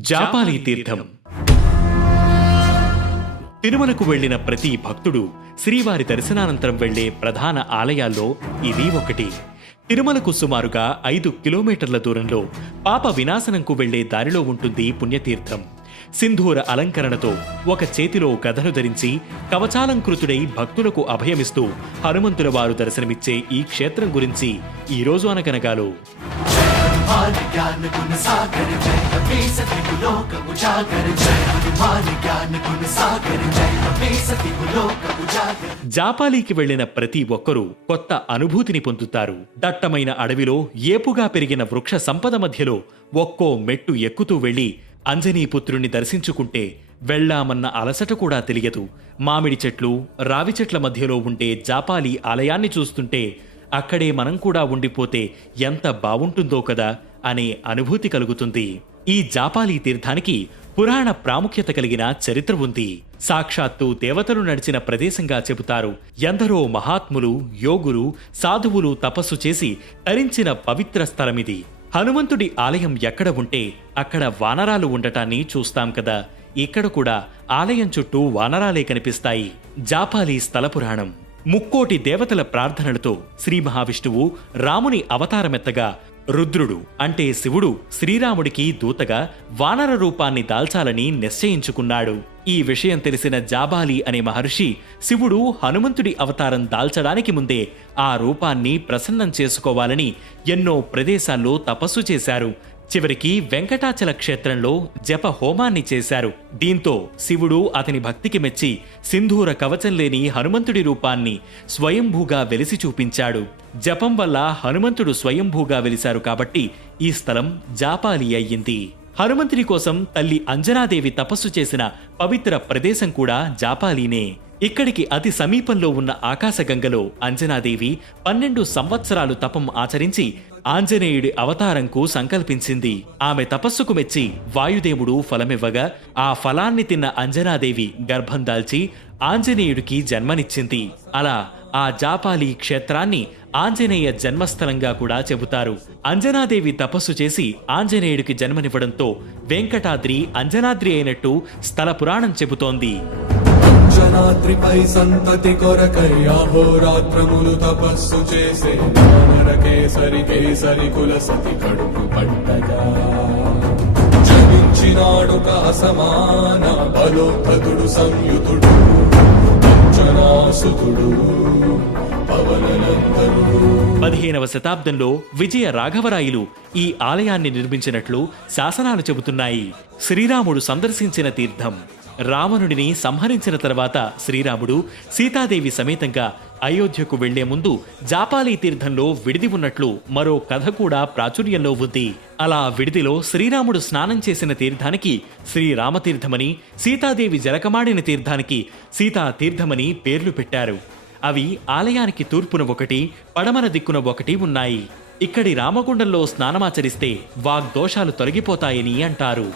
జాపాలి తీర్థం. తిరుమలకు వెళ్ళిన ప్రతి భక్తుడు శ్రీవారి దర్శనానంతరం వెళ్ళే ప్రధాన ఆలయాల్లో ఇది ఒకటి. తిరుమలకు సుమారుగా ఐదు కిలోమీటర్ల దూరంలో పాప వినాశనంకు వెళ్ళే దారిలో ఉంటుంది పుణ్యతీర్థం. సింధూర అలంకరణతో ఒక చేతిలో గదను ధరించి కవచాలంకృతుడై భక్తులకు అభయమిస్తూ హనుమంతుల వారు దర్శనమిచ్చే ఈ క్షేత్రం గురించి ఈ అనగనగాలు. జాపాలీకి వెళ్ళిన ప్రతి ఒక్కరూ కొత్త అనుభూతిని పొందుతారు. దట్టమైన అడవిలో ఏపుగా పెరిగిన వృక్ష సంపద మధ్యలో ఒక్కో మెట్టు ఎక్కుతూ వెళ్ళి అంజనీపుత్రుణ్ణి దర్శించుకుంటే వెళ్ళామన్న అలసట కూడా తెలియదు. మామిడి చెట్లు రావి చెట్ల మధ్యలో ఉండే జాపాలి ఆలయాన్ని చూస్తుంటే అక్కడే మనం కూడా ఉండిపోతే ఎంత బావుంటుందో కదా అనే అనుభూతి కలుగుతుంది. ఈ జాపాలి తీర్థానికి పురాణ ప్రాముఖ్యత కలిగిన చరిత్ర ఉంది. సాక్షాత్తు దేవతలు నడిచిన ప్రదేశంగా చెబుతారు. ఎందరో మహాత్ములు యోగులు సాధువులు తపస్సు చేసి తరించిన పవిత్ర స్థలమిది. హనుమంతుడి ఆలయం ఎక్కడ ఉంటే అక్కడ వానరాలు ఉండటాన్ని చూస్తాం కదా. ఇక్కడ కూడా ఆలయం చుట్టూ వానరాలే కనిపిస్తాయి. జాపాలి స్థల పురాణం. ముక్కోటి దేవతల ప్రార్థనలతో శ్రీ మహావిష్ణువు రాముని అవతారమెత్తగా రుద్రుడు అంటే శివుడు శ్రీరాముడికి దూతగా వానర రూపాన్ని దాల్చాలని నిశ్చయించుకున్నాడు. ఈ విషయం తెలిసిన జాబాలి అనే మహర్షి శివుడు హనుమంతుడి అవతారం దాల్చడానికి ముందే ఆ రూపాన్ని ప్రసన్నం చేసుకోవాలని ఎన్నో ప్రదేశాల్లో తపస్సు చేశారు. చివరికి వెంకటాచల క్షేత్రంలో జప హోమాన్ని చేశారు. దీంతో శివుడు అతని భక్తికి మెచ్చి సింధూర కవచం లేని హనుమంతుడి రూపాన్ని స్వయంభూగా వెలిసి చూపించాడు. జపం వల్ల హనుమంతుడు స్వయంభూగా వెలిశారు కాబట్టి ఈ స్థలం జాపాలి అయ్యింది. హనుమంతుడి కోసం తల్లి అంజనాదేవి తపస్సు చేసిన పవిత్ర ప్రదేశం కూడా జాపాలీనే. ఇక్కడికి అతి సమీపంలో ఉన్న ఆకాశగంగలో అంజనాదేవి పన్నెండు సంవత్సరాలు తపం ఆచరించి ఆంజనేయుడి అవతారంకు సంకల్పించింది. ఆమె తపస్సుకు మెచ్చి వాయుదేవుడు ఫలమివ్వగా ఆ ఫలాన్ని తిన్న అంజనాదేవి గర్భం దాల్చి ఆంజనేయుడికి జన్మనిచ్చింది. అలా ఆ జాపాలి క్షేత్రాన్ని ఆంజనేయ జన్మస్థలంగా కూడా చెబుతారు. అంజనాదేవి తపస్సు చేసి ఆంజనేయుడికి జన్మనివ్వడంతో వెంకటాద్రి అంజనాద్రి అయినట్టు స్థల పురాణం చెబుతోంది. జనాద్రిపై సంతతి కొరకై అహోరాత్రములు తపస్సు చేసే కేసరి కేసరి కుల సతి కడుపు పట్టగా అసమాన బలోద్ధతుడు సంయుతుడు అంజనాసుతుడు పదిహేనవ శతాబ్దంలో విజయ రాఘవరాయలు ఈ ఆలయాన్ని నిర్మించినట్లు శాసనాలు చెబుతున్నాయి. శ్రీరాముడు సందర్శించిన తీర్థం. రావణుడిని సంహరించిన తర్వాత శ్రీరాముడు సీతాదేవి సమేతంగా అయోధ్యకు వెళ్ళే ముందు జాపాలి తీర్థంలో విడిది ఉన్నట్లు మరో కథ కూడా ప్రాచుర్యంలో ఉంది. అలా విడిదిలో శ్రీరాముడు స్నానం చేసిన తీర్థానికి శ్రీరామతీర్థమని సీతాదేవి జలకమాడిన తీర్థానికి సీతా తీర్థమని పేర్లు పెట్టారు. అవి ఆలయానికి తూర్పున ఒకటి పడమర దిక్కున ఒకటి ఉన్నాయి. ఇక్కడి రామగుండంలో స్నానమాచరిస్తే వాగ్దోషాలు తొలగిపోతాయని అంటారు.